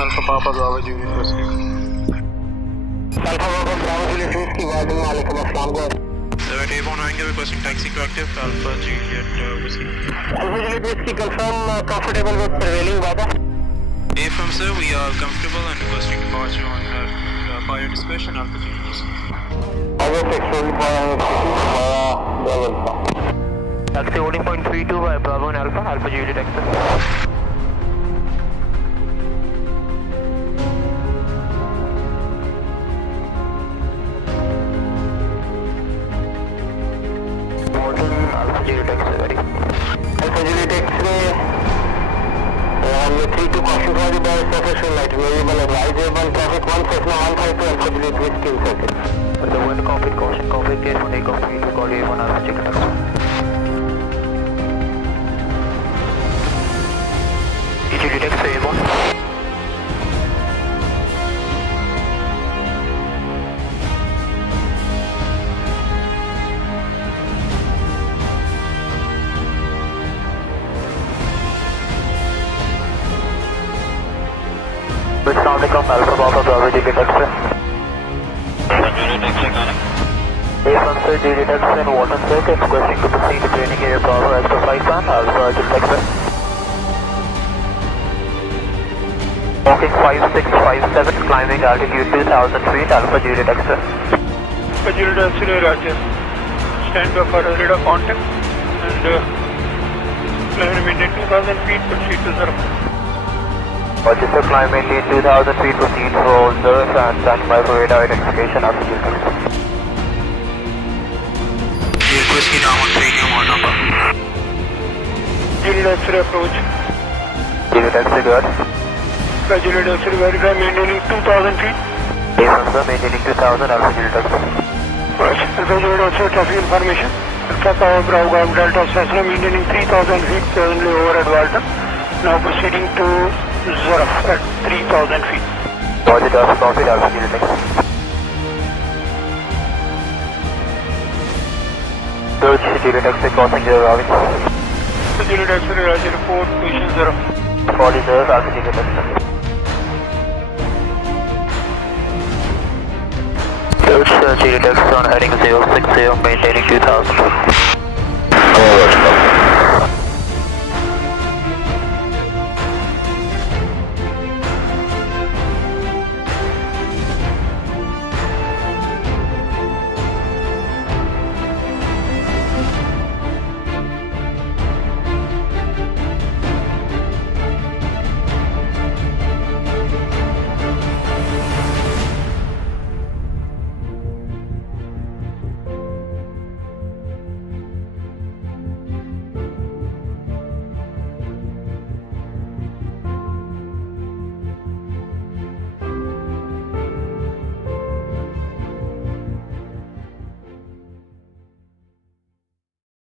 Alpha Papa Bravo Juliet proceed. Alpha Papa Bravo Juliet Whiskey, Warden Malikum Aslam, go ahead. 78 Angle requesting taxi to active Alpha Juliet proceed. Alpha Juliet Whiskey, confirm comfortable with prevailing weather. AFM sir, we are comfortable and requesting departure on fire dispersion Alpha Juliet proceed. Other section Taxi 40.32 by Bravo and Alpha, Alpha Juliet Express. Alpha Juliet X-ray, ready. Alpha Juliet X-ray, runway 32, caution for the bearer, surface light, variable advisable, traffic 1, Cessna 152, Alpha Juliet Whiskey circuit. The wind cockpit, caution, cockpit, gate 1, takeoff, 3 to call A1, Alpha Juliet X-ray. Juliet X-ray, A1. Assalamualaikum, Alpha Papa Bravo Juliet X-ray. Juliet X-ray connect. A1 sir, Juliet X-ray and Walton circuit, requesting to proceed to training area Bravo as per flight plan, Alpha Juliet X-ray. Walking 5657, climbing altitude 2000 feet, Alpha Juliet X-ray. Alpha Juliet X-ray, Roger. Stand by for radar contact and climb maintain 2000 feet, proceed to 0. Roger sir, climb maintain 2000 feet, proceed for 0 and stand by for radar identification, Alpha Juliet X-ray. Juliet Whiskey down 13, new more number. Juliet X-ray approach. Juliet X-ray, good. Juliet X-ray verify maintaining 2000 feet. A1 sir, maintaining 2000, Alpha Juliet X-ray. Alpha Juliet X-ray traffic information. Alpha Tower Bravo Golf Delta Cessna maintaining 3000 feet, presently over at Walton. Now proceeding to Zaraf at 3000 feet. Roger, traffic copied, Alpha Juliet X-ray. Search Juliet X-ray crossing the Ravi. Juliet X-ray, Roger, report, position 0. 40 sir, Alpha Juliet X-ray. Search Juliet X-ray on heading 060, maintaining 2000. Forward.